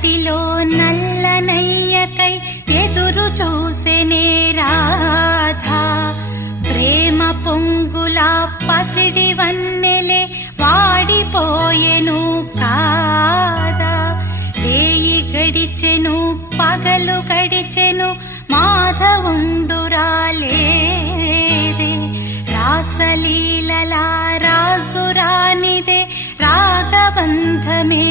మట్టిలో నల్లనయ్యకై ఎదురు చూసెనే రాధా. ప్రేమ పొంగులా పసిడి వన్నెలే వాడిపోయెను కాదా. రేయి గడిచెను పగలు గడిచెను మాధవుండురాలేదే. రాసలీలలా రాజురానిదే రాగబంధమే